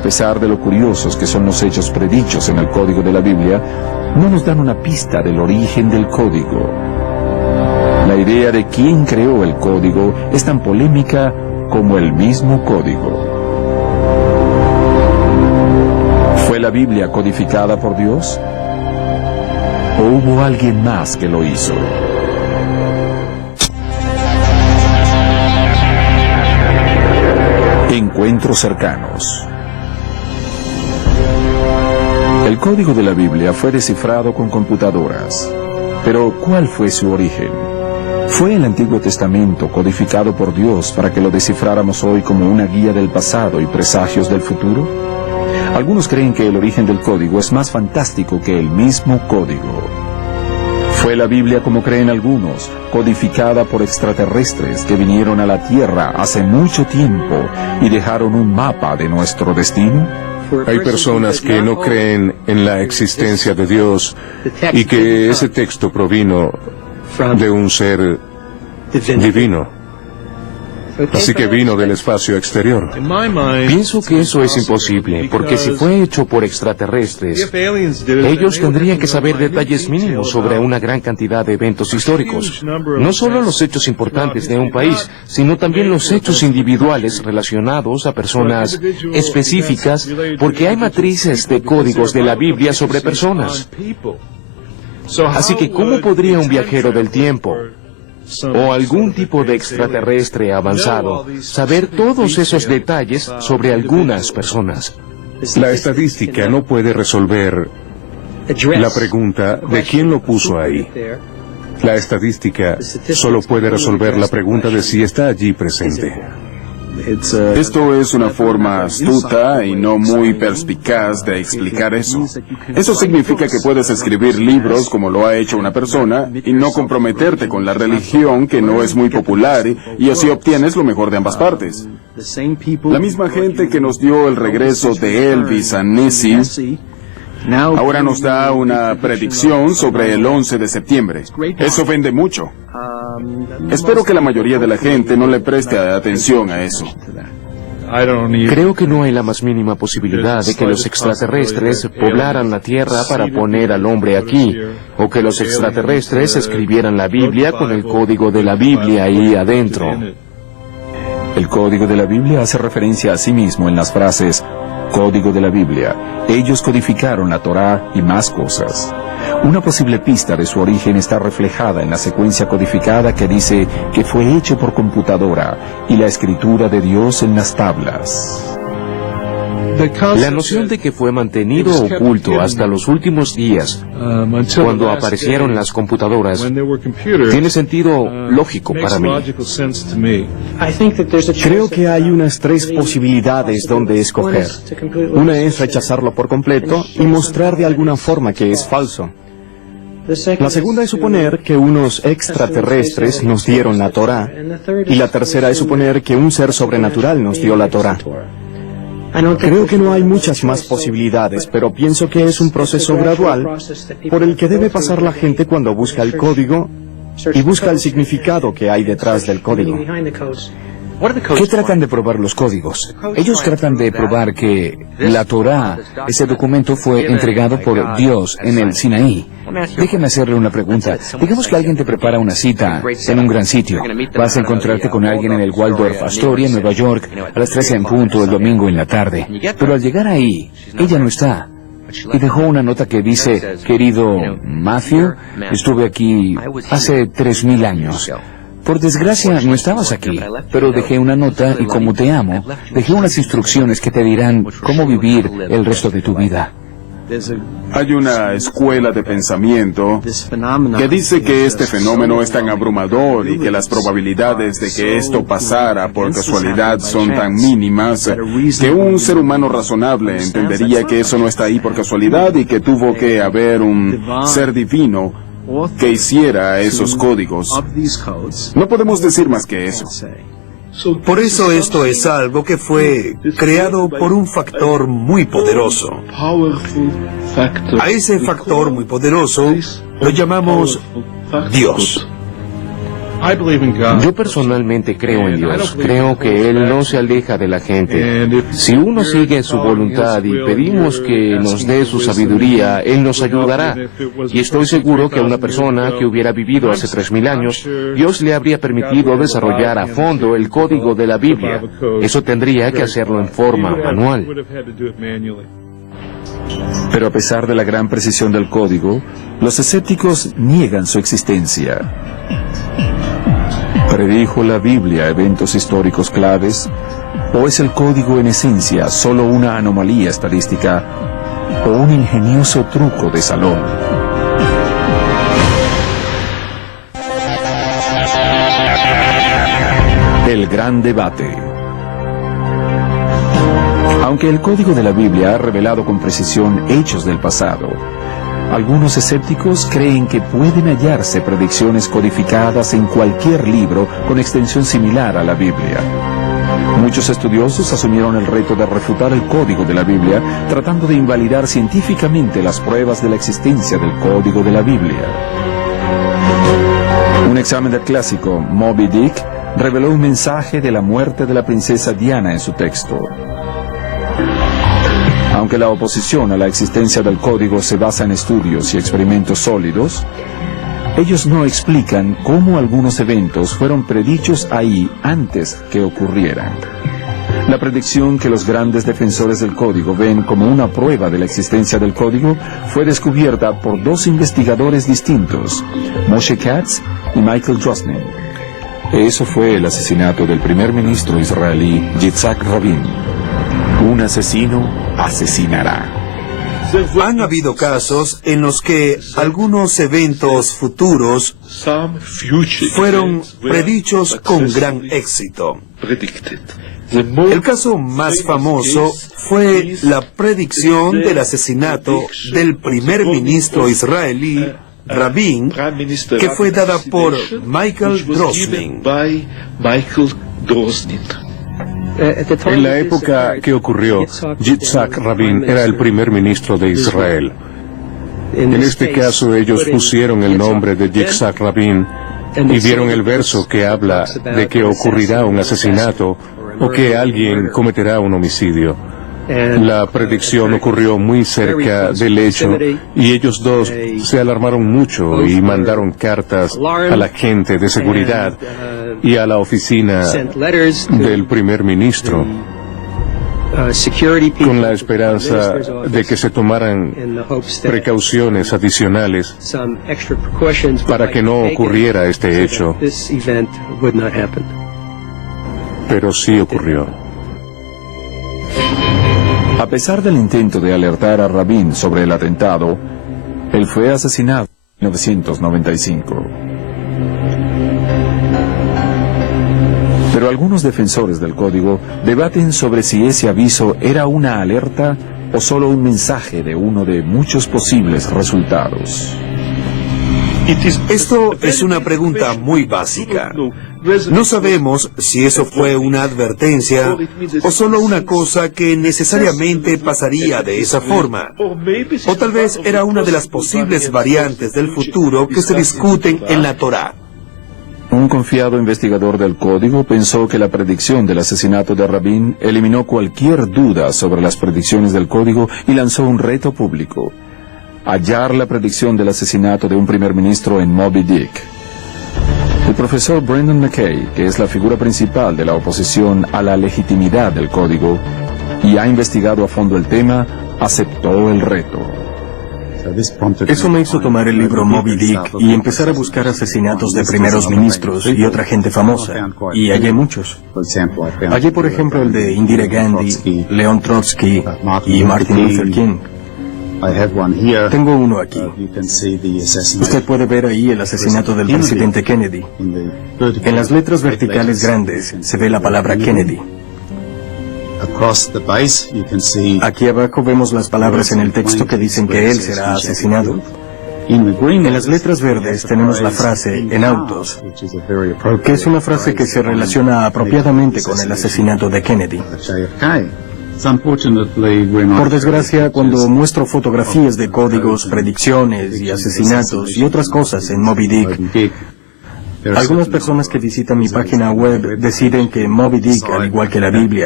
A pesar de lo curiosos que son los hechos predichos en el código de la Biblia, no nos dan una pista del origen del código. La idea de quién creó el código es tan polémica como el mismo código. ¿Fue la Biblia codificada por Dios? ¿O hubo alguien más que lo hizo? Encuentros cercanos. El código de la Biblia fue descifrado con computadoras. Pero, ¿cuál fue su origen? ¿Fue el Antiguo Testamento codificado por Dios para que lo descifráramos hoy como una guía del pasado y presagios del futuro? Algunos creen que el origen del código es más fantástico que el mismo código. ¿Fue la Biblia, como creen algunos, codificada por extraterrestres que vinieron a la Tierra hace mucho tiempo y dejaron un mapa de nuestro destino? Hay personas que no creen en la existencia de Dios y que ese texto provino de un ser divino. Así que vino del espacio exterior. Pienso que eso es imposible, porque si fue hecho por extraterrestres, ellos tendrían que saber detalles mínimos sobre una gran cantidad de eventos históricos. No solo los hechos importantes de un país, sino también los hechos individuales relacionados a personas específicas, porque hay matrices de códigos de la Biblia sobre personas. Así que, ¿cómo podría un viajero del tiempo o algún tipo de extraterrestre avanzado saber todos esos detalles sobre algunas personas? La estadística no puede resolver la pregunta de quién lo puso ahí. La estadística solo puede resolver la pregunta de si está allí presente. Esto es una forma astuta y no muy perspicaz de explicar eso. Eso significa que puedes escribir libros como lo ha hecho una persona y no comprometerte con la religión que no es muy popular y así obtienes lo mejor de ambas partes. La misma gente que nos dio el regreso de Elvis a Nessie ahora nos da una predicción sobre el 11 de septiembre. Eso vende mucho. Espero que la mayoría de la gente no le preste atención a eso. Creo que no hay la más mínima posibilidad de que los extraterrestres poblaran la Tierra para poner al hombre aquí, o que los extraterrestres escribieran la Biblia con el código de la Biblia ahí adentro. El código de la Biblia hace referencia a sí mismo en las frases código de la Biblia. Ellos codificaron la Torá y más cosas. Una posible pista de su origen está reflejada en la secuencia codificada que dice que fue hecho por computadora y la escritura de Dios en las tablas. La noción de que fue mantenido oculto hasta los últimos días, cuando aparecieron las computadoras, tiene sentido lógico para mí. Creo que hay unas 3 posibilidades donde escoger. Una es rechazarlo por completo y mostrar de alguna forma que es falso. La segunda es suponer que unos extraterrestres nos dieron la Torá, y la tercera es suponer que un ser sobrenatural nos dio la Torá. Creo que no hay muchas más posibilidades, pero pienso que es un proceso gradual por el que debe pasar la gente cuando busca el código y busca el significado que hay detrás del código. ¿Qué tratan de probar los códigos? Ellos tratan de probar que la Torá, ese documento, fue entregado por Dios en el Sinaí. Déjenme hacerle una pregunta. Digamos que alguien te prepara una cita en un gran sitio. Vas a encontrarte con alguien en el Waldorf Astoria, en Nueva York, a las 13 en punto el domingo en la tarde. Pero al llegar ahí, ella no está. Y dejó una nota que dice, querido Matthew, estuve aquí hace 3000 años. Por desgracia, no estabas aquí, pero dejé una nota y como te amo, dejé unas instrucciones que te dirán cómo vivir el resto de tu vida. Hay una escuela de pensamiento que dice que este fenómeno es tan abrumador y que las probabilidades de que esto pasara por casualidad son tan mínimas que un ser humano razonable entendería que eso no está ahí por casualidad y que tuvo que haber un ser divino que hiciera esos códigos. No podemos decir más que eso. Por eso esto es algo que fue creado por un factor muy poderoso. A ese factor muy poderoso lo llamamos Dios. Yo personalmente creo en Dios. Creo que Él no se aleja de la gente. Si uno sigue su voluntad y pedimos que nos dé su sabiduría, Él nos ayudará. Y estoy seguro que a una persona que hubiera vivido hace 3000 años, Dios le habría permitido desarrollar a fondo el código de la Biblia. Eso tendría que hacerlo en forma manual. Pero a pesar de la gran precisión del código, los escépticos niegan su existencia. ¿Predijo la Biblia eventos históricos claves? ¿O es el código en esencia solo una anomalía estadística o un ingenioso truco de salón? El gran debate. Aunque el código de la Biblia ha revelado con precisión hechos del pasado, algunos escépticos creen que pueden hallarse predicciones codificadas en cualquier libro con extensión similar a la Biblia. Muchos estudiosos asumieron el reto de refutar el código de la Biblia, tratando de invalidar científicamente las pruebas de la existencia del código de la Biblia. Un examen del clásico Moby Dick reveló un mensaje de la muerte de la princesa Diana en su texto. Aunque la oposición a la existencia del código se basa en estudios y experimentos sólidos, ellos no explican cómo algunos eventos fueron predichos ahí antes que ocurrieran. La predicción que los grandes defensores del código ven como una prueba de la existencia del código fue descubierta por dos investigadores distintos, Moshe Katz y Michael Drosnin. Eso fue el asesinato del primer ministro israelí Yitzhak Rabin. Un asesino asesinará. Han habido casos en los que algunos eventos futuros fueron predichos con gran éxito. El caso más famoso fue la predicción del asesinato del primer ministro israelí Rabin, que fue dada por Michael Drosnin. En la época que ocurrió, Yitzhak Rabin era el primer ministro de Israel. En este caso ellos pusieron el nombre de Yitzhak Rabin y vieron el verso que habla de que ocurrirá un asesinato o que alguien cometerá un homicidio. La predicción ocurrió muy cerca del hecho y ellos dos se alarmaron mucho y mandaron cartas a la gente de seguridad y a la oficina del primer ministro con la esperanza de que se tomaran precauciones adicionales para que no ocurriera este hecho. Pero sí ocurrió. A pesar del intento de alertar a Rabin sobre el atentado, él fue asesinado en 1995. Pero algunos defensores del código debaten sobre si ese aviso era una alerta o solo un mensaje de uno de muchos posibles resultados. Esto es una pregunta muy básica. No sabemos si eso fue una advertencia o solo una cosa que necesariamente pasaría de esa forma. O tal vez era una de las posibles variantes del futuro que se discuten en la Torá. Un confiado investigador del código pensó que la predicción del asesinato de Rabin eliminó cualquier duda sobre las predicciones del código y lanzó un reto público: hallar la predicción del asesinato de un primer ministro en Moby Dick. El profesor Brendan McKay, que es la figura principal de la oposición a la legitimidad del código y ha investigado a fondo el tema, aceptó el reto. Eso me hizo tomar el libro Moby Dick y empezar a buscar asesinatos de primeros ministros y otra gente famosa, y hallé muchos. Hallé, por ejemplo, el de Indira Gandhi, Leon Trotsky y Martin Luther King. Tengo uno aquí. Usted puede ver ahí el asesinato del presidente Kennedy. En las letras verticales grandes se ve la palabra Kennedy. Aquí abajo vemos las palabras en el texto que dicen que él será asesinado. En las letras verdes tenemos la frase "en autos", que es una frase que se relaciona apropiadamente con el asesinato de Kennedy. Por desgracia, cuando muestro fotografías de códigos, predicciones y asesinatos y otras cosas en Moby Dick, Algunas personas que visitan mi página web deciden que Moby Dick, al igual que la Biblia,